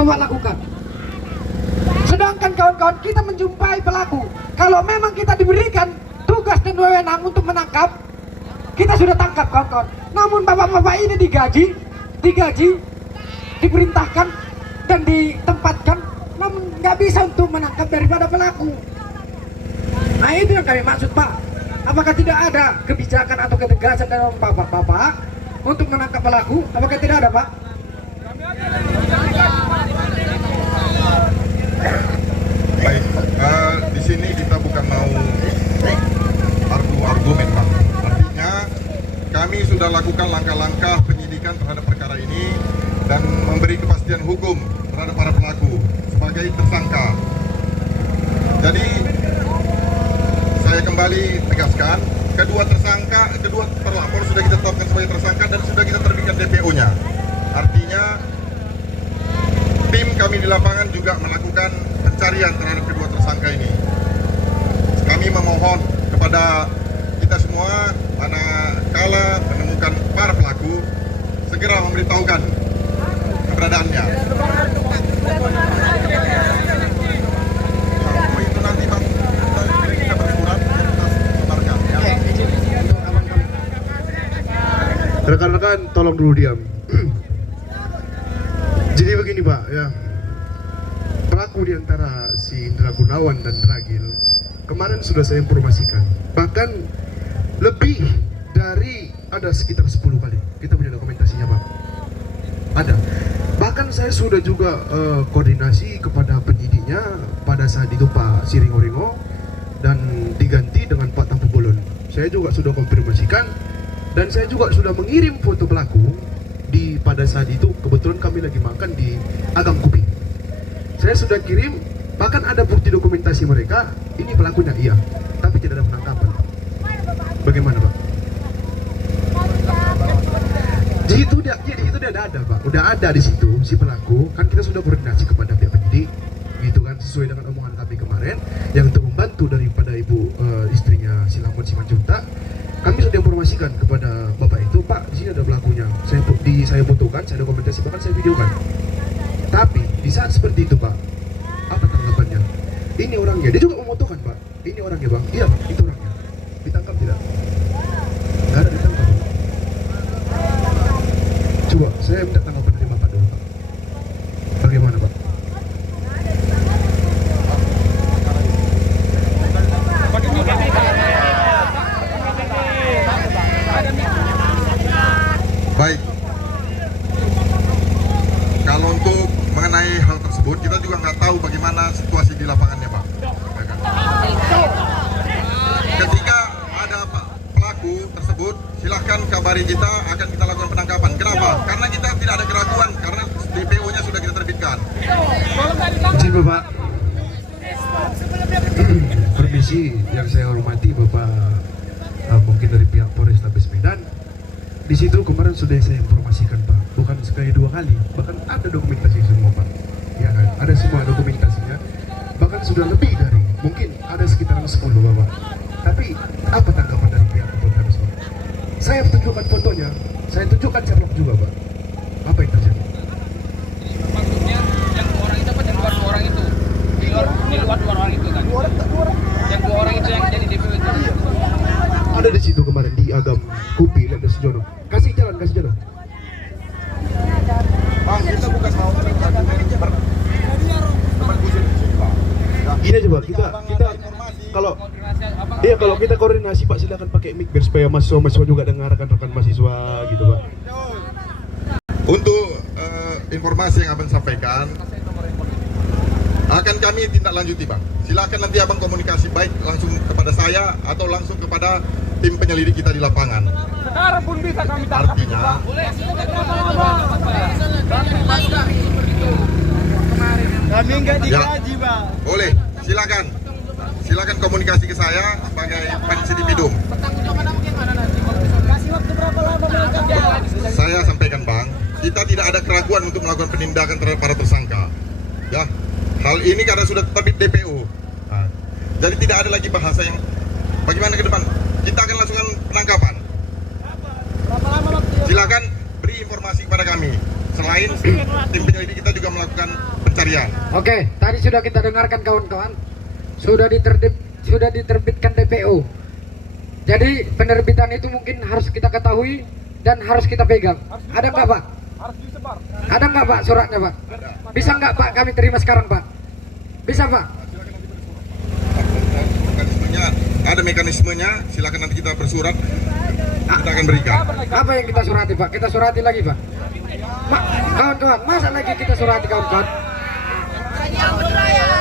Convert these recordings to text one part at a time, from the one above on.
Bapak lakukan. Sedangkan kawan-kawan kita menjumpai pelaku, kalau memang kita diberikan tugas dan wewenang untuk menangkap, kita sudah tangkap kawan-kawan. Namun bapak-bapak ini digaji, diperintahkan dan ditempatkan, namun nggak bisa untuk menangkap daripada pelaku. Nah itu yang kami maksud Pak. Apakah tidak ada kebijakan atau ketegasan dari bapak-bapak untuk menangkap pelaku? Apakah tidak ada Pak? Baik, di sini kita bukan mau argumen Pak. Artinya kami sudah lakukan langkah-langkah penyidikan terhadap perkara ini dan memberi kepastian hukum terhadap para pelaku sebagai tersangka. Jadi saya kembali tegaskan, kedua terlapor sudah kita tetapkan sebagai tersangka dan sudah kita terbitkan DPO-nya. Artinya tim kami di lapangan juga melakukan pencarian terhadap kedua tersangka ini. Kami memohon kepada kita semua, manakala menemukan para pelaku, segera memberitahukan keberadaannya. Itu nanti Bang, kita bersurat, kita sebarkan. Rekan-rekan tolong dulu diam. Jadi begini Pak ya, pelaku di antara si Indra Gunawan dan Ragil kemarin sudah saya informasikan, bahkan lebih dari ada sekitar 10 kali kita punya dokumentasinya Pak. Ada, bahkan saya sudah juga koordinasi kepada penyidiknya pada saat itu Pak Siringo-Ringo dan diganti dengan Pak Tampu Bolon. Saya juga sudah konfirmasikan dan saya juga sudah mengirim foto pelaku. Pada saat itu kebetulan kami lagi makan di Agam Kuping. Saya sudah kirim, bahkan ada bukti dokumentasi mereka, ini pelakunya iya, tapi tidak ada penangkapan. Bagaimana Pak? Di situ dia ada Pak, udah ada di situ si pelaku. Kan kita sudah koordinasi kepada pihak penyidik, gitu kan, sesuai dengan omongan kami kemarin, yang untuk membantu daripada ibu istrinya Silamon Simanjuntak. Kami sudah informasikan kepada bapak itu, Pak, di sini ada pelakunya. Saya fotokan, saya dokumentasi, bahkan saya videokan. Tapi di saat seperti itu, Pak, apa tanggapannya? Ini orangnya, dia juga memotokan, Pak. Ini orangnya, Bang. Iya, itu orangnya. Ditangkap tidak? Nggak ada ditangkap. Coba, saya minta tanggapan dari bapak dulu, Pak. Bagaimana, Pak? Baik, kalau untuk mengenai hal tersebut kita juga nggak tahu bagaimana situasi di lapangannya Pak. Ketika ada pelaku tersebut, silahkan kabari kita, akan kita lakukan penangkapan. Kenapa? Karena kita tidak ada keraguan, karena DPO-nya sudah kita terbitkan. Jadi Bapak, permisi yang saya hormati Bapak, mungkin dari pihak Polrestabes Medan. Di situ kemarin sudah saya informasikan Pak, bukan sekali 2 kali, bahkan ada dokumentasi semua Pak. Ya kan, ada semua dokumentasinya, bahkan sudah lebih dari, mungkin ada sekitaran 10 Bapak. Tapi apa tanggapan dari pihak Polrestabes Pak? Saya tunjukkan fotonya, saya tunjukkan Sherlock juga Pak. Apa yang terjadi? Maksudnya yang orang itu apa? Yang luar 2 orang itu? Di luar 2 orang itu kan? Yang 2 orang itu yang jadi DPO itu? Ada di situ kemarin di Agam Kupi, lihat dari sejono. Kasih jalan. Bang, kita bukan mau Gini aja Pak, kita kalau kita koordinasi Pak, silakan pakai mic biar supaya mahasiswa juga dengarkan rekan mahasiswa gitu Pak. Untuk informasi yang Abang sampaikan akan kami tindak lanjuti Bang. Silakan nanti Abang komunikasi baik langsung kepada saya atau langsung kepada tim penyelidik kita di lapangan. Sekarang pun bisa kami tangkap. Artinya, Kami nggak digaji, Pak. boleh, silakan komunikasi ke saya sebagai penyidik Bidum. Kasih waktu berapa lama bekerja? Saya sampaikan Bang, kita tidak ada keraguan untuk melakukan penindakan terhadap para tersangka. Ya, hal ini karena sudah terbit DPO. Nah, jadi tidak ada lagi bahasa yang bagaimana ke depan. Kita akan langsungkan penangkapan. Berapa lama waktu? Silakan beri informasi kepada kami. Selain tim penyelidik kita juga melakukan pencarian. Oke, tadi sudah kita dengarkan kawan-kawan, sudah diterbitkan DPO. Jadi penerbitan itu mungkin harus kita ketahui dan harus kita pegang. Ada nggak Pak? Harus disebar. Ada nggak Pak suratnya Pak? Bisa nggak Pak kami terima sekarang Pak? Bisa Pak? Mekanismenya, ada mekanismenya, silakan nanti kita bersurat, kita akan berikan. Apa yang kita surati Pak? Kita surati lagi Pak. Kawan-kawan, masa lagi kita surati kawan-kawan?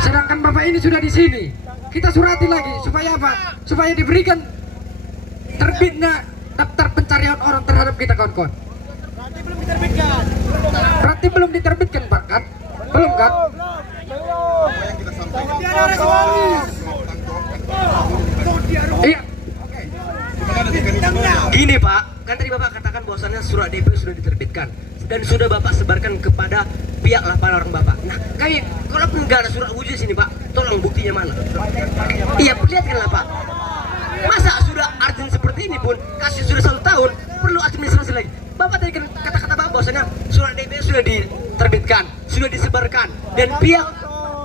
Sedangkan Bapak ini sudah di sini. Kita surati lagi supaya apa? Supaya diberikan terbitnya daftar pencarian orang terhadap kita kawan-kawan. Berarti belum diterbitkan Pak kan? Belum kan? Yang kita sampaikan, Iya. cuman ada mekanismenya. Gini Pak, kan tadi Bapak katakan bahwasannya surat DPO sudah diterbitkan dan sudah Bapak sebarkan kepada pihak lapangan orang Bapak. Nah, kami kalaupun nggak ada surat wujud sini Pak, tolong buktinya mana? Iya, perlihatkanlah Pak. Masa sudah urgent seperti ini pun, kasus sudah 1 tahun, perlu administrasi lagi. Bapak tadi kan kata-kata Bapak bahwasannya surat DPO sudah diterbitkan, sudah disebarkan, dan pihak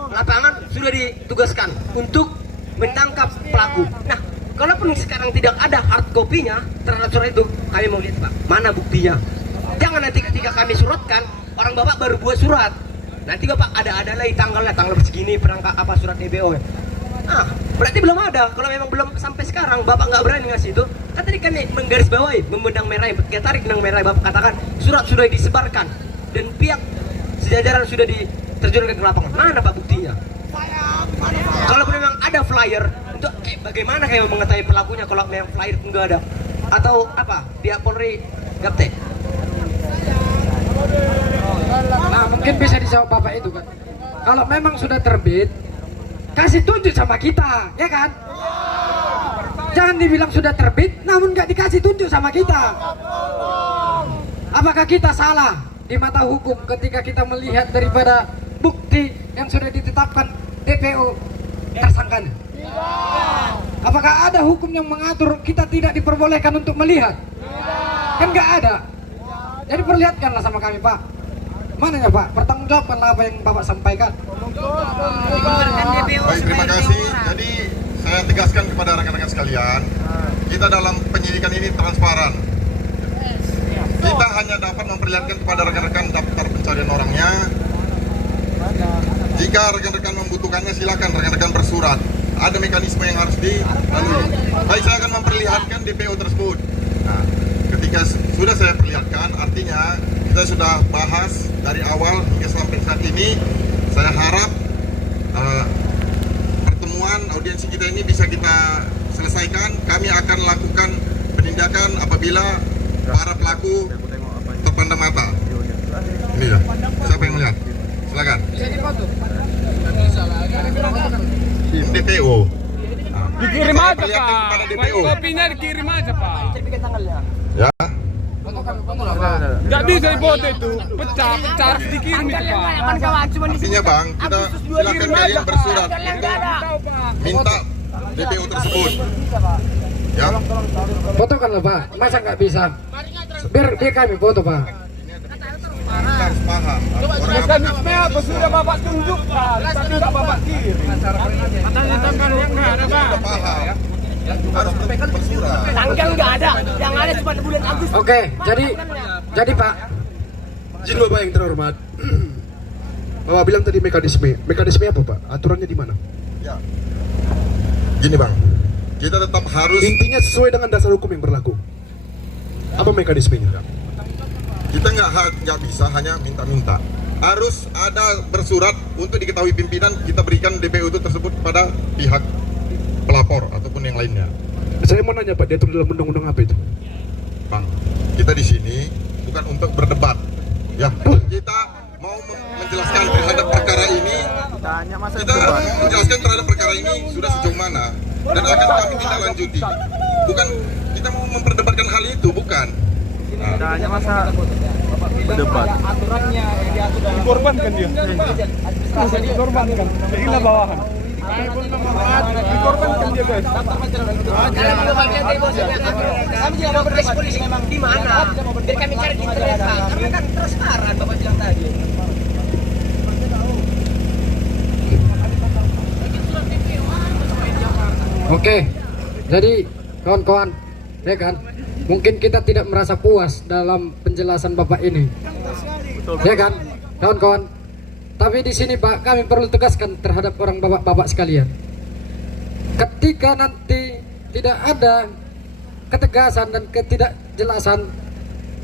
lapangan sudah ditugaskan untuk menangkap pelaku. Nah, kalaupun sekarang tidak ada hard copy-nya terhadap surat itu, kami mau lihat Pak, mana buktinya? Jangan nanti ketika kami suratkan, orang Bapak baru buat surat, nanti Bapak ada lagi tanggal segini penangkap apa surat DPO. Ah, berarti belum ada. Kalau memang belum sampai sekarang Bapak nggak berani ngasih itu, kan tadi kan menggarisbawahi, membenang merah, kita tarik benang merah, Bapak katakan surat sudah disebarkan dan pihak sejajaran sudah diterjunkan ke lapangan. Mana Pak buktinya? Kalau memang ada flyer, untuk bagaimana kayak mengetahui pelakunya kalau memang flyer pun nggak ada? Atau apa? Pihak Polri gaptek? Nah, mungkin bisa dijawab Bapak itu kan. Kalau memang sudah terbit, kasih tunjuk sama kita, ya kan? Jangan dibilang sudah terbit, namun nggak dikasih tunjuk sama kita. Apakah kita salah di mata hukum ketika kita melihat daripada bukti yang sudah ditetapkan DPO tersangkanya? Apakah ada hukum yang mengatur kita tidak diperbolehkan untuk melihat? Kan nggak ada. Jadi perlihatkanlah sama kami Pak. Mananya Pak? Pertanggungjawabkanlah apa yang Bapak sampaikan. Baik, terima kasih. Jadi saya tegaskan kepada rekan-rekan sekalian, kita dalam penyidikan ini transparan. Kita hanya dapat memperlihatkan kepada rekan-rekan daftar pencarian orangnya. Jika rekan-rekan membutuhkannya, silakan rekan-rekan bersurat. Ada mekanisme yang harus dilalui. Baik, saya akan memperlihatkan DPO tersebut. Nah, ketika sudah saya perlihatkan, artinya kita sudah bahas dari awal hingga sampai saat ini. Saya harap pertemuan audiensi kita ini bisa kita selesaikan. Kami akan lakukan penindakan apabila para pelaku terpandang mata. Ini ya. Siapa yang melihat? Silakan. DPO. Dikirim Saya aja perlihatkan Pak. kepada DPO. Kopinya dikirim aja Pak. Ya. Nggak bisa dipoto itu, pecah harus dikirim itu Pak. Artinya Bang, kita silakan kalian bersurat untuk minta DPO tersebut. Ya. Fotokanlah Pak. Masa nggak bisa? Biar dia kami foto Pak. Kita harus paham. Mekanisme apa sudah Bapak tunjukkan, tapi nggak Bapak kirim. Katanya tanggal yang nggak ada Pak. Kita paham. Harus bersurat. Tanggal nggak ada, yang ada cuma bulan Agustus. Oke, jadi Pak. Izin Bapak yang terhormat. Bapak bilang tadi mekanisme. Mekanisme apa Pak? Aturannya di mana? Ya. Gini Bang, kita tetap harus, Intinya sesuai dengan dasar hukum yang berlaku. Apa mekanismenya? kita nggak bisa hanya minta-minta. Harus ada bersurat untuk diketahui pimpinan, kita berikan DPO itu tersebut kepada pihak pelapor ataupun yang lainnya. Saya mau nanya Pak, diatur dalam undang-undang apa itu? Bang, kita di sini bukan untuk berdebat. Ya, kita mau menjelaskan terhadap perkara ini. Kita menjelaskan terhadap perkara ini sudah sejauh mana dan akan kami tindak lanjuti. Bukan kita mau memperdebatkan hal itu, bukan. Hanya masa berdebat. Aturannya diatur dalam dikorbankan dia. Dikorbankan. Inilah bawahan. Dikorbankan dia guys. Kalau bagian dari bosnya kami tidak mau bereksekusi di mana? Biar kami cari di internet Pak. Karena kan transparan Bapak bilang tadi. Oke, jadi kawan-kawan, ya kan, mungkin kita tidak merasa puas dalam penjelasan Bapak ini, ya kan, kawan-kawan. Tapi di sini Pak, kami perlu tegaskan terhadap orang bapak-bapak sekalian. Ketika nanti tidak ada ketegasan dan ketidakjelasan,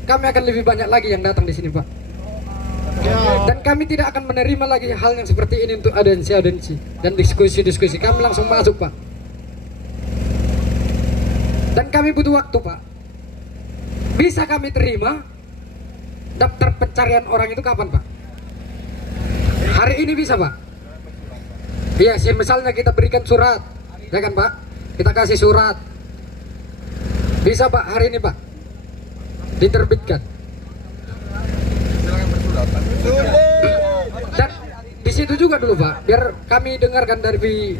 kami akan lebih banyak lagi yang datang di sini Pak. Dan kami tidak akan menerima lagi hal yang seperti ini untuk audensi dan diskusi-diskusi. Kami langsung masuk Pak. Dan kami butuh waktu Pak. Bisa kami terima daftar pencarian orang itu kapan Pak? Hari ini bisa Pak? Iya sih, misalnya kita berikan surat, ya kan Pak? Kita kasih surat. Bisa Pak hari ini Pak? Diterbitkan. Dan di situ juga dulu Pak, biar kami dengarkan dari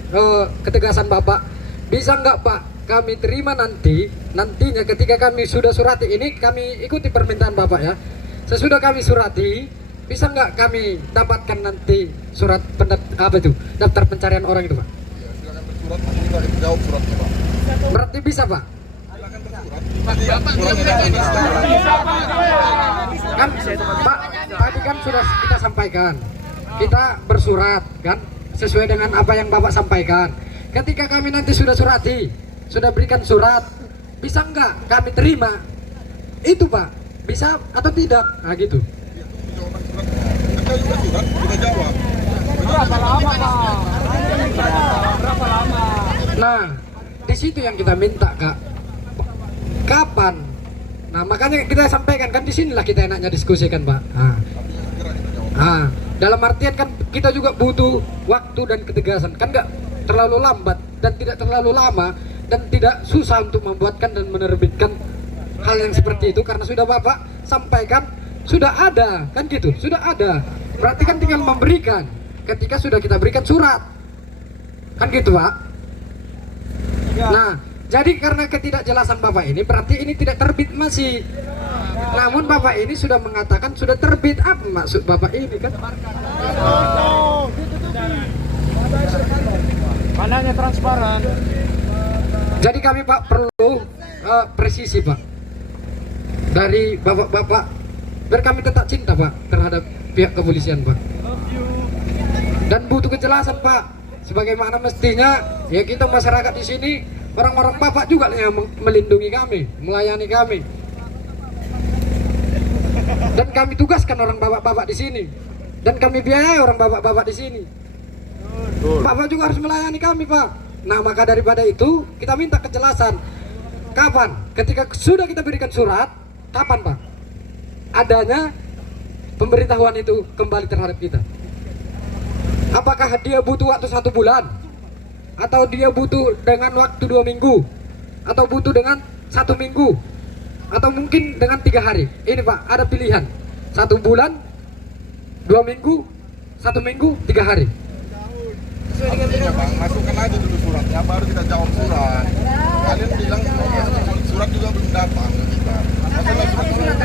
ketegasan Bapak. Bisa nggak Pak kami terima nantinya ketika kami sudah surati ini, kami ikuti permintaan Bapak ya. Sesudah kami surati, bisa nggak kami dapatkan nanti surat daftar pencarian orang itu Pak? Ya, silakan bersurat, nanti kita akan jawab suratnya Pak. Berarti bisa Pak? Silakan bersurat. Kan Pak, tadi kan sudah kita sampaikan, kita bersurat kan sesuai dengan apa yang Bapak sampaikan. Ketika kami nanti sudah surati, sudah berikan surat, bisa nggak kami terima itu Pak? Bisa atau tidak? Nah gitu. Kita juga surat, kita jawab. Nah, di situ yang kita minta Kak. Kapan? Nah, makanya kita sampaikan kan di sinilah kita enaknya diskusikan Pak. Nah, dalam artian kan kita juga butuh waktu dan ketegasan. Kan nggak terlalu lambat dan tidak terlalu lama dan tidak susah untuk membuatkan dan menerbitkan hal yang seperti itu karena sudah Bapak sampaikan sudah ada kan gitu, sudah ada. Berarti kan tinggal memberikan ketika sudah kita berikan surat. Kan gitu Pak. Nah, jadi karena ketidakjelasan Bapak ini berarti ini tidak terbit masih. Namun Bapak ini sudah mengatakan sudah terbit. Apa maksud Bapak ini kan? Mananya transparan. Jadi kami Pak perlu presisi Pak dari bapak-bapak biar kami tetap cinta Pak terhadap pihak kepolisian Pak. Dan butuh kejelasan Pak. Sebagaimana mestinya ya kita masyarakat di sini orang-orang Bapak juga yang melindungi kami, melayani kami. Dan kami tugaskan orang bapak-bapak di sini. Dan kami biayai orang bapak-bapak di sini. Bapak juga harus melayani kami Pak. Nah maka daripada itu kita minta kejelasan. Kapan? Ketika sudah kita berikan surat, kapan Pak? Adanya pemberitahuan itu kembali terhadap kita. Apakah dia butuh waktu 1 bulan? Atau dia butuh dengan waktu 2 minggu? Atau butuh dengan 1 minggu? Atau mungkin dengan 3 hari? Ini Pak, ada pilihan 1 bulan, 2 minggu, 1 minggu, 3 hari. Artinya Bang, masukkan aja dulu suratnya, baru kita jawab surat. Kalian bilang surat juga belum datang ke kita. Masalah surat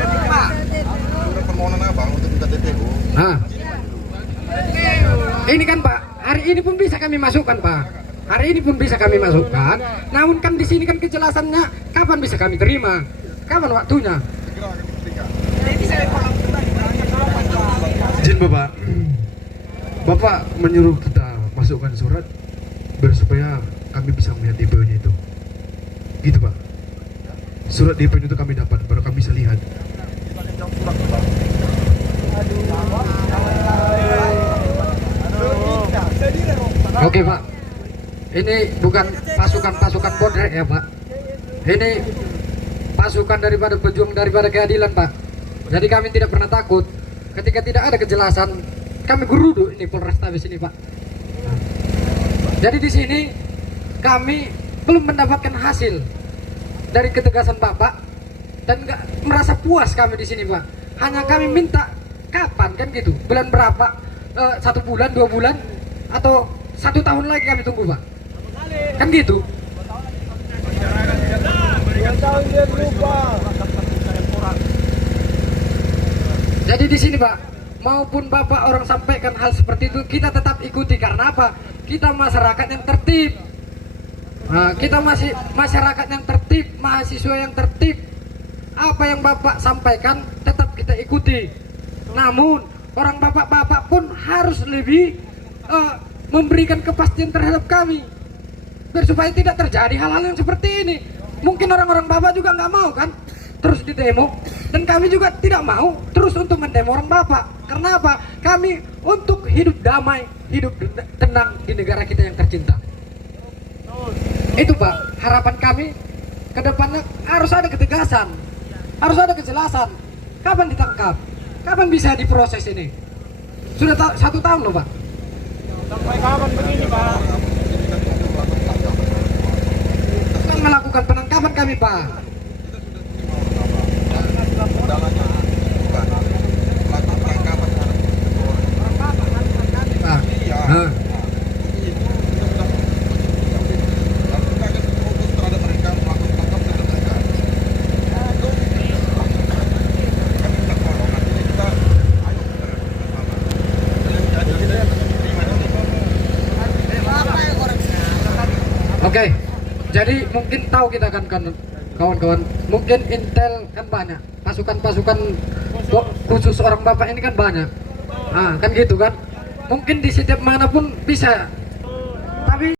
permohonan Abang untuk minta DPO. Nah, ini kan Pak, hari ini pun bisa kami masukkan Pak. Hari ini pun bisa kami masukkan. Namun kan di sini kan kejelasannya kapan bisa kami terima? Kapan waktunya? Segera akan diberikan. Izin Bapak, Bapak menyuruh kita masukkan surat biar supaya kami bisa melihat DPO-nya itu. Gitu Pak. Surat DPO itu kami dapat, baru kami bisa lihat. Oke Pak, ini bukan pasukan bodrek ya Pak. Ini pasukan daripada pejuang daripada keadilan Pak. Jadi kami tidak pernah takut. Ketika tidak ada kejelasan, kami geruduk ini Polrestabes ini Pak. Jadi di sini kami belum mendapatkan hasil dari ketegasan Bapak dan nggak merasa puas kami di sini Pak. Hanya kami minta kapan kan gitu, bulan berapa, 1 bulan, 2 bulan, atau 1 tahun lagi kami tunggu Pak. Kan gitu. Jadi di sini Pak, maupun Bapak orang sampaikan hal seperti itu, kita tetap ikuti. Karena apa? Kita masyarakat yang tertib. Nah, kita masih masyarakat yang tertib, mahasiswa yang tertib. Apa yang Bapak sampaikan tetap kita ikuti. Namun orang bapak-bapak pun harus lebih memberikan kepastian terhadap kami, biar supaya tidak terjadi hal-hal yang seperti ini. Mungkin orang-orang bapak juga nggak mau kan terus di demo, dan kami juga tidak mau terus untuk mendemo orang bapak. Karena apa? Kami untuk hidup damai, hidup tenang di negara kita yang tercinta. Itu Pak, harapan kami ke depannya harus ada ketegasan, harus ada kejelasan. Kapan ditangkap? Kapan bisa diproses ini? Sudah 1 tahun loh Pak. Sampai kapan begini Pak? Akan melakukan penangkapan kami Pak. Pak. Nah. Oke, jadi mungkin tahu kita kan kawan-kawan, mungkin intel kan banyak, pasukan-pasukan khusus orang bapak ini kan banyak, kan gitu kan, mungkin di setiap manapun bisa, tapi